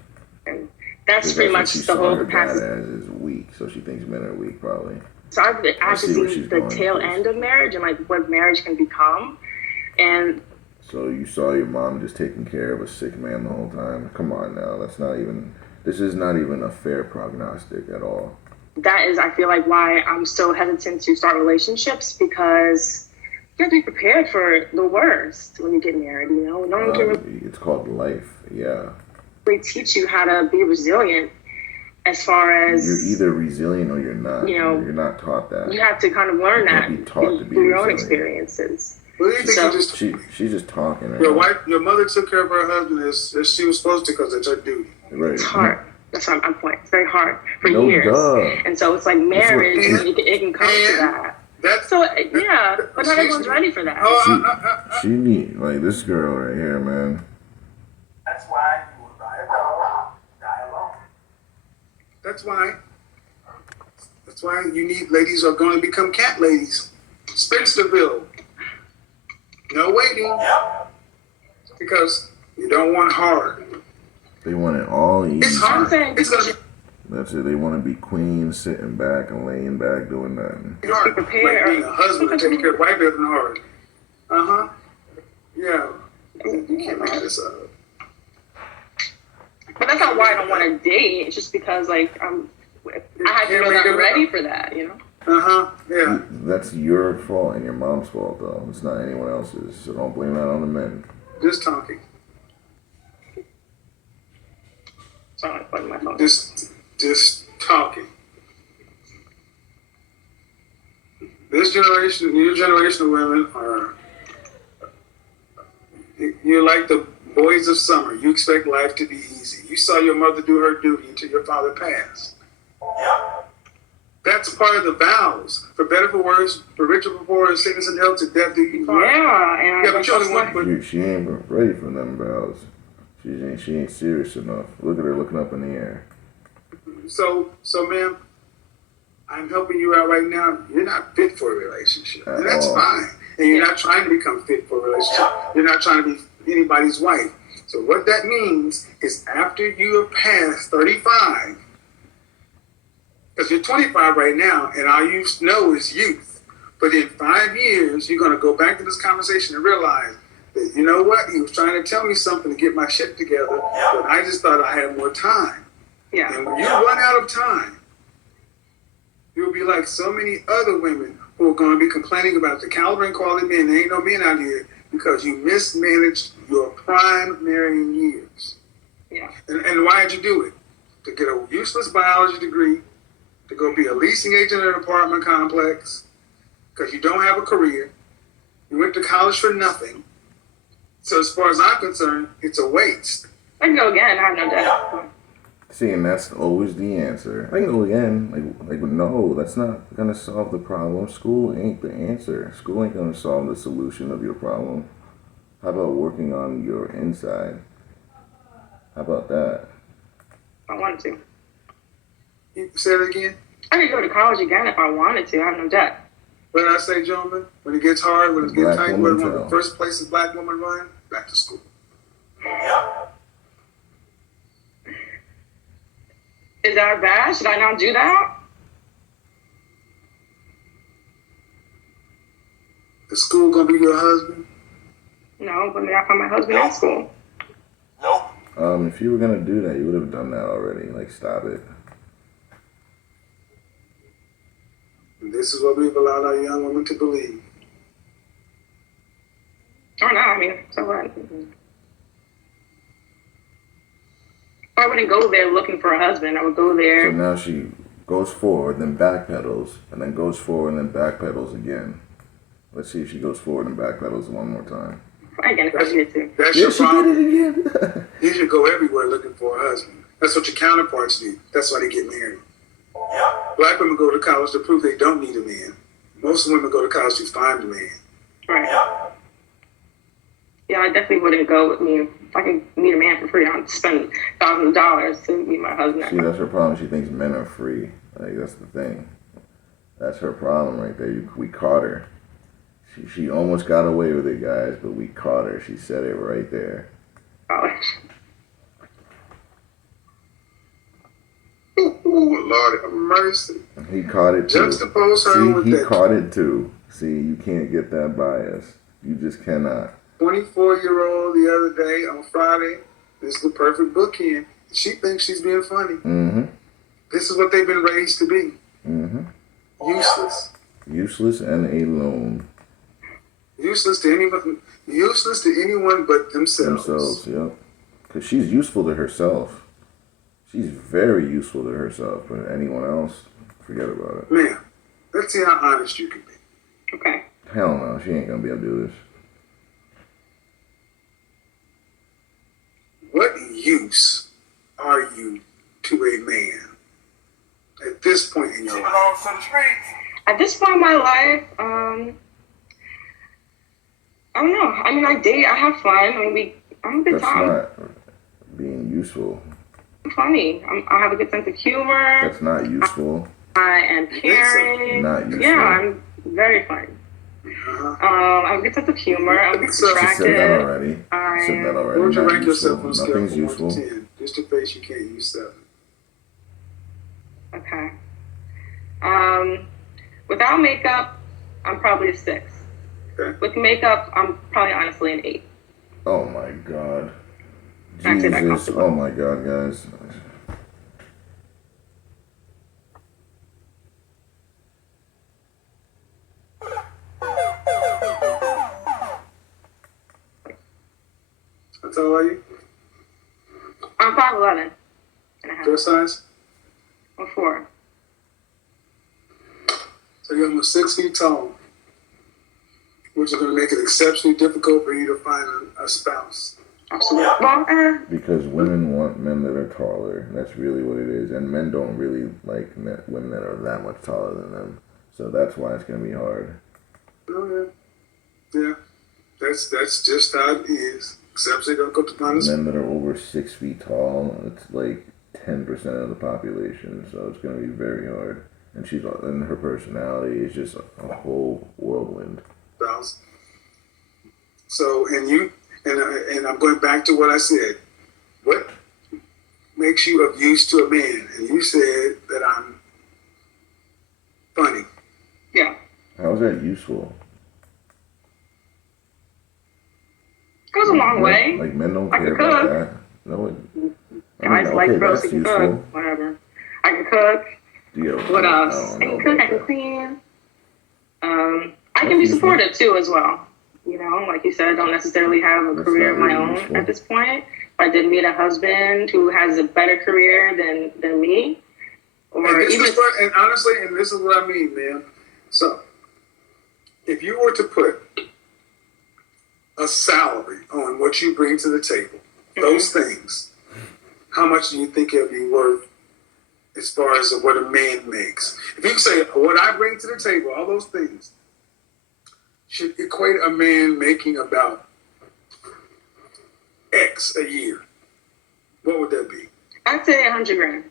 and that's 'Cause pretty what much she the saw whole her dad capacity. as is weak, so she thinks men are weak, probably. So I've actually see where seen she's the going with tail this. end of marriage and like what marriage can become. And So you saw your mom just taking care of a sick man the whole time. Come on now, that's not even. This is not even a fair prognostic at all. that is, I feel like, why I'm so hesitant to start relationships, because you have to be prepared for the worst when you get married. You know, no one can It's called life. Yeah, really teach you how to be resilient. As far as you're either resilient or you're not. You know, you're not taught that. you have to kind of learn You that can't be taught to be through your own resilient. experiences. What do you think So- you just She's just talking. Right your now. wife, your mother took care of her husband as she was supposed to because it's her duty. Right. It's hard. That's my point. It's very hard for No years. duh. And so it's like marriage, And- it can come to and- that. That's So yeah, but not everyone's ready for that. She need like this girl right here, man. That's why you will die alone. Die alone. That's why. That's why you need ladies are going to become cat ladies. Spencerville. No waiting. Yep. Because you don't want hard. They want it all easy. It's hard. I'm saying It's going to That's it. They want to be queens, sitting back and laying back, doing nothing. be hard. Be prepared. Like being a husband and taking care of wife isn't hard. Uh-huh. Yeah. You can't make this up. But that's not why I don't want to date. It's just because like I have to know that I'm ready for that, you know? Uh-huh. Yeah. That's your fault and your mom's fault, though. It's not anyone else's. So don't blame that on the men. Just talking. So I'm putting my phone. Just talking. This generation, your generation of women are, you're like the boys of summer. You expect life to be easy. You saw your mother do her duty until your father passed. Yep. That's part of the vows. For better, for worse, for richer, for poorer, sickness and health, to death do you part. Yeah, and Yeah, but you only want, She ain't ready for them vows. She ain't serious enough. Look at her looking up in the air. so ma'am, I'm helping you out right now. You're not fit for a relationship. And that's all. fine. And you're not trying to become fit for a relationship. You're not trying to be anybody's wife. So what that means is after you have passed 35, because you're 25 right now, and all you know is youth. But in 5 years, you're going to go back to this conversation and realize that, you know what, he was trying to tell me something to get my shit together, but I just thought I had more time. yeah. And when you run out of time, you'll be like so many other women who are going to be complaining about the caliber and quality of men. There ain't no men out here because you mismanaged your prime marrying years. Yeah. And why did you do it? To get a useless biology degree, to go be a leasing agent at an apartment complex, because you don't have a career. You went to college for nothing. So as far as I'm concerned, it's a waste. I can go again. I have no doubt. See, and that's always the answer. I can go again. Like no, that's not gonna solve the problem. School ain't the answer. School ain't gonna solve the solution of your problem. How about working on your inside? How about that? I wanted to. You say it again? I could go to college again if I wanted to. I have no doubt. What did I say, gentlemen? When it gets hard, when it Black gets tight, woman one of the tell. first places black women run, back to school. Yep. Is that bad? Should I not do that? Is school gonna be your husband? No, but maybe I find my husband in school. Nope. If you were gonna do that, you would have done that already. Like, stop it. And this is what we've allowed our young women to believe. Or not. I mean, so what? I wouldn't go there looking for a husband. I would go So there. now she goes forward, then backpedals, and then goes forward, and then backpedals again. Let's see if she goes forward and backpedals one more time. Again, if I needed to. That's Yeah, your she problem. did it again. You should go everywhere looking for a husband. That's what your counterparts do. That's why they get married. Yep. Black women go to college to prove they don't need a man. Most women go to college to find a man. Right. Yep. Yeah, I definitely wouldn't go with me. If I can meet a man for free, I'd spend thousands of dollars to meet my husband. See, that's her problem. She thinks men are free. Like, that's the thing. That's her problem right there. We caught her. She almost got away with it, guys, but we caught her. She said it right there. College. Ooh, Lord have mercy. He caught it too. Juxtapose her See, with he that caught it too. See, you can't get that bias. You just cannot. 24-year-old the other day on Friday. This is the perfect bookend. She thinks she's being funny. Mm-hmm. This is what they've been raised to be. Mm-hmm. Useless. Useless and alone. Useless to anyone. Useless to anyone but themselves. Themselves, yep. Because she's useful to herself. She's very useful to herself, but anyone else, forget about it. Man, let's see how honest you can be. Okay. Hell no, she ain't gonna be able to do this. What use are you to a man at this point in your She life? belongs to the streets. At this point in my life, I don't know. I mean, I date. I have fun. I mean, I'm a good That's time. not being useful. I'm funny. I have a good sense of humor. That's not useful. I am caring. Not useful. Yeah, I'm very funny. Uh-huh. I have a good sense of humor. I'm So- She said that attractive. already. Said that I'm What would already. you Not rank yourself useful. on a scale Nothing's from 1 useful. to 10? Just in case you can't use 7. okay. Without makeup, I'm probably a 6. Okay. With makeup, I'm probably honestly an 8. Oh my god. I'd say that Jesus. comfortable. Oh my god, guys. That's all are you? I'm 5'11" and a half. Your size? Or 4. So you're almost 6 feet tall, which is going to make it exceptionally difficult for you to find a spouse. Absolutely. Well, Because women want men that are taller. That's really what it is. And men don't really like women that are that much taller than them. So that's why it's going to be hard. Oh, yeah. Yeah. That's just how it is. Exceptionally difficult to find a spouse. Men that are over 6 feet tall, it's like 10% of the population. So it's going to be very hard. And and her personality is just a whole whirlwind. So, and I'm going back to what I said. What makes you of use to a man? And you said that I'm funny. yeah. How is that useful? Goes a long way. Like men don't I care can about cook. that. No, Guys like girls who can cook. Whatever. I can cook. What else? I can cook. I can clean. I can be supportive too, as well. You know, like you said, I don't necessarily have a That's career of not my really own useful. at this point. If I did meet a husband who has a better career than me, or And this even is what, and honestly, and this is what I mean, man. So, if you were to put a salary on what you bring to the table, those things, how much do you think it'll be worth as far as what a man makes? If you say what I bring to the table, all those things should equate a man making about X a year, what would that be? I'd say $100,000.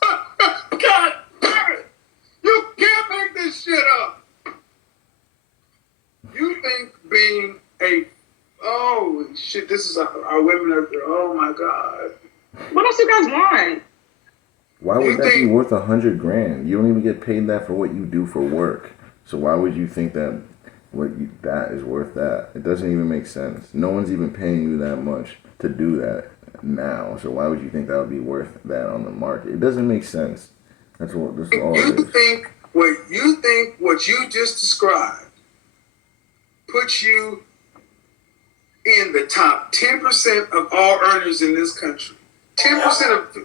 God damn it! You can't make this shit up. You think being a holy shit, this is our women are oh my god. What else you guys want? Why You would that be think- worth $100,000? You don't even get paid that for what you do for work. So why would you think that that is worth that? It doesn't even make sense. No one's even paying you that much to do that now. So why would you think that would be worth that on the market? It doesn't make sense. That's all it You is. think what you just described puts you in the top 10% of all earners in this country. 10% of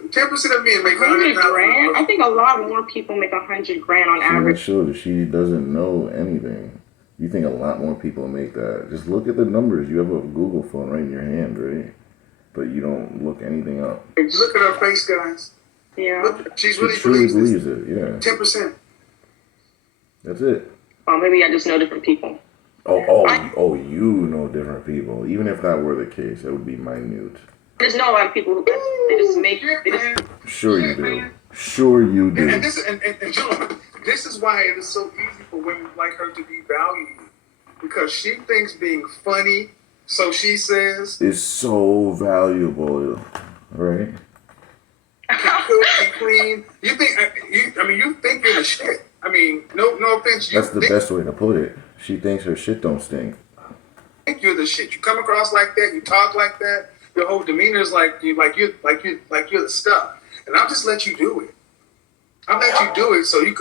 men make $100,000? I $100,000. think a lot more people make $100,000 on So that average. shows that she doesn't know anything. You think a lot more people make that. Just look at the numbers. You have a Google phone right in your hand, right? but you don't look anything up. Look at her face, guys. Yeah. Look, she She really truly believes this. believes it. Yeah, 10%. that's it. Or maybe I just know different people. Oh, you know different people. Even if that were the case, it would be minute. I just know a lot of people who they just make they just Sure you do. Sure you And, do. and gentlemen, this is why it is so easy for women like her to devalue you. Because she thinks being funny, so she says, It's so valuable, right? can cook, can clean. You think, you think you're the shit. I mean, no offense. You That's the best way to put it. She thinks her shit don't stink. think you're the shit. You come across like that. You talk like that. Your whole demeanor is like you're the stuff. And I'll just let you do it. I'll let you do it so you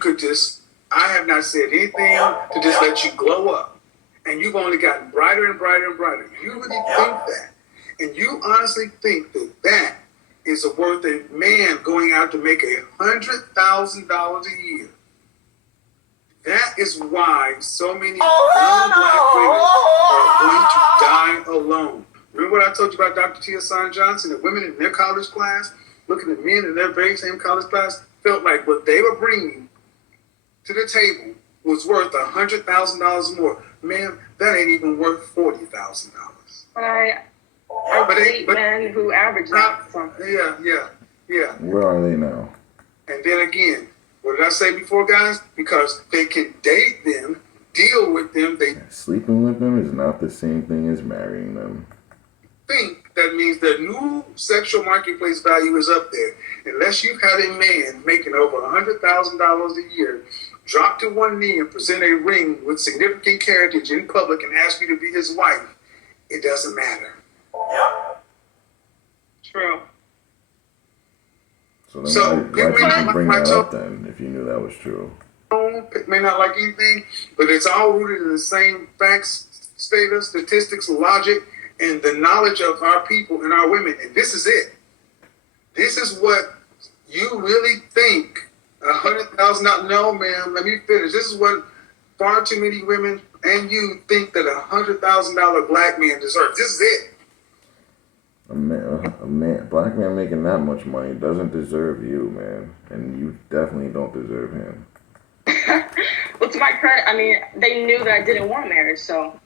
could just. I have not said anything to just let you glow up, and you've only gotten brighter and brighter and brighter. You really think that, and you honestly think that is worth a man going out to make $100,000 a year. That is why so many young black women are going to die alone. Remember what I told you about Dr. Tia Son Johnson? The women in their college class, looking at men in their very same college class, felt like what they were bringing to the table was worth $100,000 more. Ma'am, that ain't even worth $40,000. but I date men who average that. So. Yeah. Where are they now? And then again, what did I say before, guys? Because they can date them, deal with them, they Sleeping with them is not the same thing as marrying them. think that means their new sexual marketplace value is up there. Unless you've had a man making over $100,000 a year drop to one knee and present a ring with significant carriage in public and ask you to be his wife, it doesn't matter. True. So then So, why did you like bring I that told- up then, if you knew that was true? May not like anything, but it's all rooted in the same facts, status, statistics, logic, and the knowledge of our people and our women. And this is it. This is what you really think $100,000. No, ma'am. Let me finish. This is what far too many women and you think that $100,000 black man deserves. This is it. Black man making that much money doesn't deserve you, man, and you definitely don't deserve him. Well, to my credit, I mean, they knew that I didn't want marriage, so.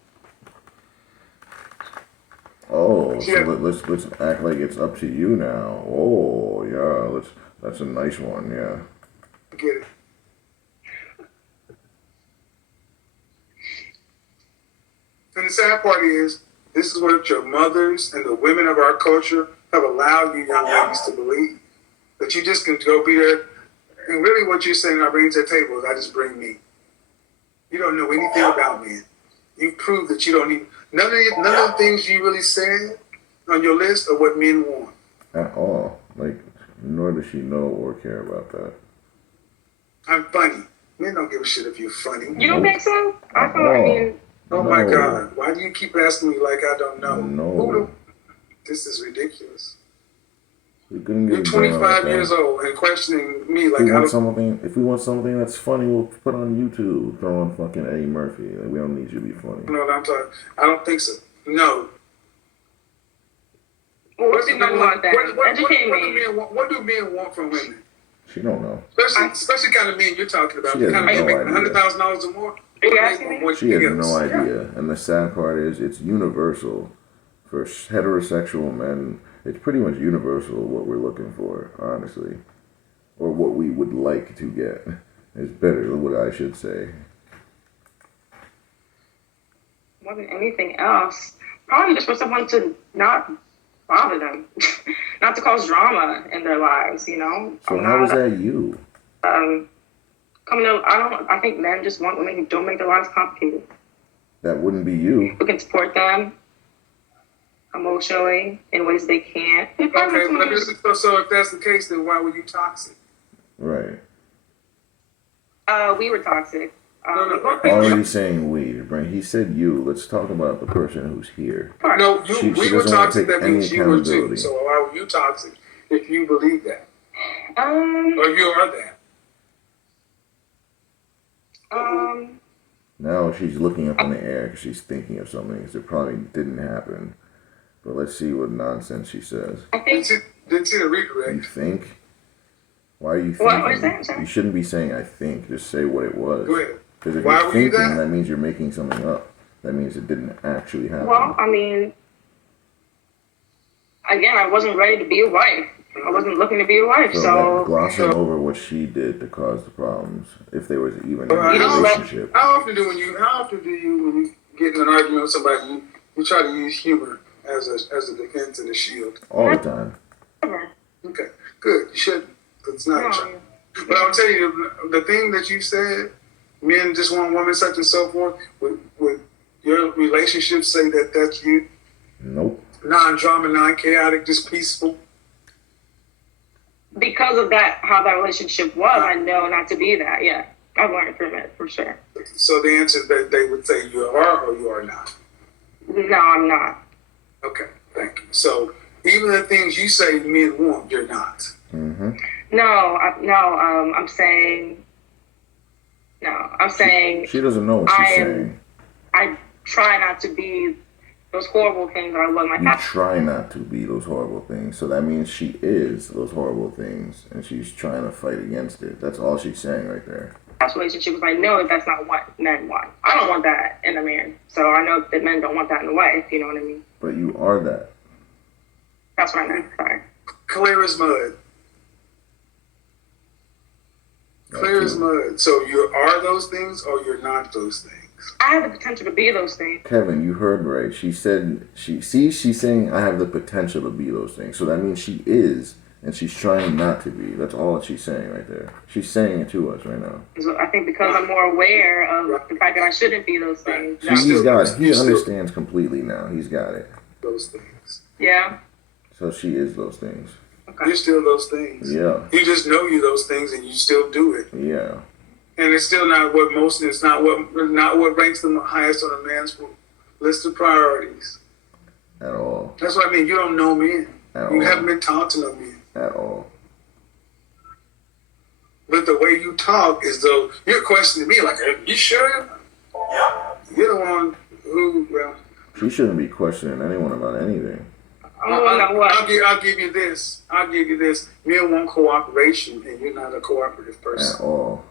Oh, so Yeah. let's act like it's up to you now. Oh, yeah, that's a nice one, yeah. Get it. And the sad part is, this is what your mothers and the women of our culture have allowed you young ladies to believe. That you just can go be there. And really what you're saying, I bring to the table is I just bring me. You don't know anything about men. You prove that you don't need none of the things you really said on your list are what men want. At all. Like, nor does she know or care about that. I'm funny. Men don't give a shit if you're funny. You don't think so? I thought, I mean, Oh my No. God. Why do you keep asking me like I don't know? No. This is ridiculous. We couldn't You're get it done 25 like years that. old and questioning me like If we I want don't. if we want something that's funny, we'll put on YouTube. Throw on fucking Eddie Murphy. Like, we don't need you to be funny. You know what I'm talking? I don't think so. No. well, what do men want then? Educate me. What do men want from women? She don't know. Especially kind of men you're talking about. She The has kind of men no making idea. $100,000 or more. Are you asking me? She has no idea. And the sad part is, it's universal for heterosexual men. It's pretty much universal what we're looking for, honestly, or what we would like to get. It's better than what I should say. More than anything else, probably just for someone to not bother them, not to cause drama in their lives, you know? So how is that you? I think men just want women who don't make their lives complicated. That wouldn't be you. Who can support them emotionally in ways they can't. Okay, so if that's the case, then why were you toxic? Right. We were toxic. Already saying we, right? He said you. Let's talk about the person who's here. No, She we were doesn't want to toxic. take That means any you were too. accountability. So why were you toxic if you believe that, Um, or you are that? Now she's looking up in the air because she's thinking of something. 'Cause it probably didn't happen. But let's see what nonsense she says. I think. Didn't see the You redirect. think? Why are you What was thinking? that? Sorry? You shouldn't be saying I think. Just say what it was. Go ahead. Because if Why you're were you thinking, that? that means you're making something up. That means it didn't actually happen. Well, I mean, again, I wasn't ready to be a wife. I wasn't looking to be a wife, so that so glossing over what she did to cause the problems, if there was even a Alright, relationship. How often do you when you get in an argument with somebody, you try to use humor as a defense and a shield? All the time. Okay, good. You shouldn't, 'cause it's not. No. But I'll tell you, the thing that you said, men just want women, such and so forth. Would your relationship say that that's you? Nope. Non-drama, non-chaotic, just peaceful. because of that, how that relationship was, I know not to be that. Yeah, I've learned from it for sure. So the answer is that they would say you are or you are not. No, I'm not. Okay, thank you. So even the things you say men want, you're not. Mm-hmm. I'm saying. No, I'm saying She doesn't know what she's saying. I try not to be those horrible things that I was in my You past. try not to be those horrible things. So that means she is those horrible things, and she's trying to fight against it. That's all she's saying right there. Past relationship was I know that that's not what men want. I don't want that in a man. So I know that men don't want that in a wife. You know what I mean? But you are that. That's what I meant. Sorry. Clear as mud. Clear as mud. So you are those things or you're not those things. I have the potential to be those things. Kevin, you heard right. She said she's saying I have the potential to be those things. So that means she is, and she's trying not to be. That's all she's saying right there. She's saying it to us right now. So I think because I'm more aware of the fact that I shouldn't be those things. Right. He understands completely now. He's got it. Those things. Yeah. So she is those things. Okay. You're still those things. Yeah. You just know you those things and you still do it. Yeah. And it's still not what most. It's not what ranks them highest on a man's list of priorities. At all. That's what I mean. You don't know men. At You all. haven't been taught to know men. At all. But the way you talk is though you're questioning me. Like, are you sure? You're the one who. Well, She shouldn't be questioning anyone about anything. I'll give you this. Men want cooperation, and you're not a cooperative person. At all.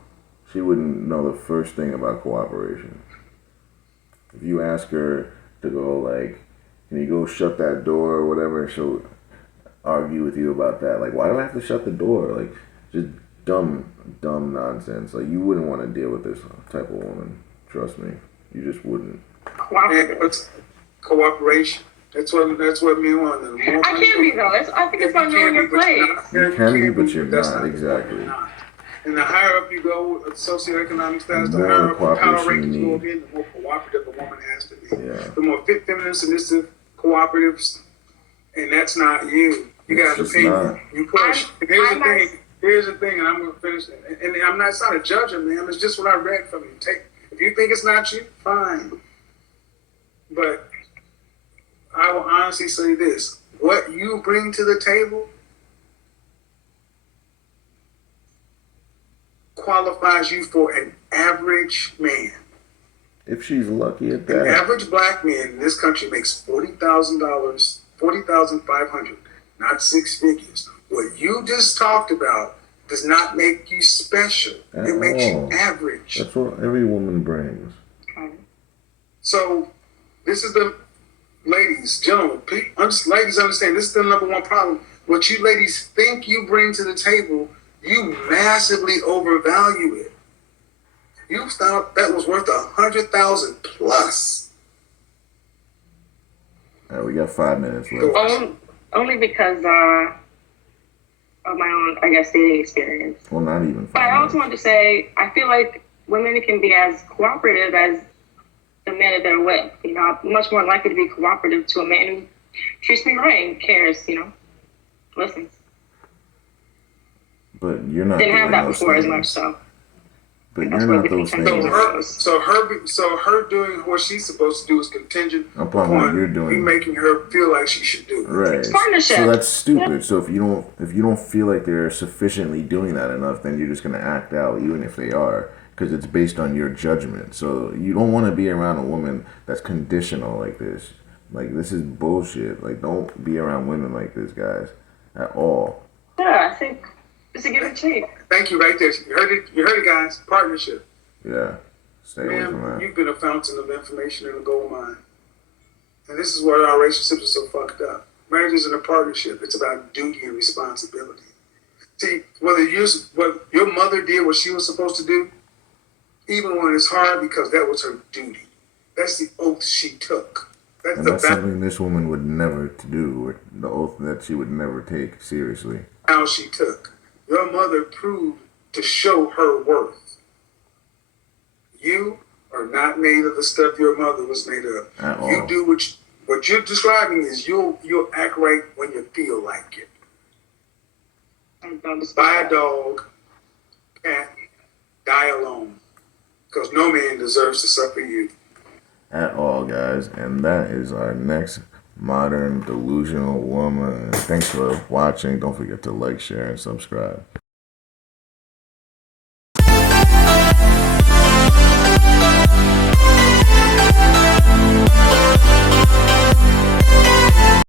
She wouldn't know the first thing about cooperation. If you ask her to go, like, can you go shut that door or whatever, she'll argue with you about that. Like, why do I have to shut the door? Like, just dumb nonsense. Like, you wouldn't want to deal with this type of woman. Trust me. You just wouldn't. And it's cooperation. That's what men want. The more I can't be though. I think it's about knowing your place. You can be, but you're That's not. Exactly. And the higher up you go, socioeconomic status, the The more higher up the power cooperation rankings you go need. again, the more cooperative a woman has to be. Yeah. The more fit, feminine, submissive, cooperative, and that's not you. You got an It's just opinion. not. You push. And here's the thing, and I'm going to finish. And I'm not, it's not a judgment, man. It's just what I read from you. If you think it's not you, fine. But I will honestly say this: what you bring to the table qualifies you for an average man. If she's lucky at An that. average black man in this country makes $40,000, $40,500, not six figures. What you just talked about does not make you special. At It makes you all. average. That's what every woman brings. So this is the ladies, gentlemen, ladies understand this is the number one problem. What you ladies think you bring to the table, you massively overvalue it. You thought that was worth 100,000 plus. All right, we got 5 minutes left. Only because of my own, I guess, dating experience. Well, not even 5 But I also minutes. wanted to say, I feel like women can be as cooperative as the men that they're with. You know, I'm much more likely to be cooperative to a man who treats me right and cares, you know, listens. But you're not Didn't have doing that those before as things. much, so. But That's you're where not the those contention things. So her doing what she's supposed to do is contingent Upon what you're doing. you making her feel like she should do it. Right. Partnership. So that's stupid. So if you don't feel like they're sufficiently doing that enough, then you're just gonna act out, even if they are, because it's based on your judgment. So you don't want to be around a woman that's conditional like this. Like, this is bullshit. Like, don't be around women like this, guys, at all. Yeah, I think it's a give and take. Thank you right there. You heard it. You heard it, guys. Partnership. Yeah, stay away from Man, that. you've been a fountain of information and a gold mine. And this is why our relationships are so fucked up. Marriage isn't a partnership. It's about duty and responsibility. See, what your mother did what she was supposed to do, even when it's hard, because that was her duty. That's the oath she took. That's And the that's something this woman would never do, or the oath that she would never take seriously. vow she took. Your mother proved to show her worth. You are not made of the stuff your mother was made of. At all. You do what you're describing is you'll act right when you feel like it. I don't dispute Buy a that. dog, cat, die alone. Because no man deserves to suffer you. At all, guys. And that is our next modern delusional woman. Thanks for watching. Don't forget to like, share, and subscribe.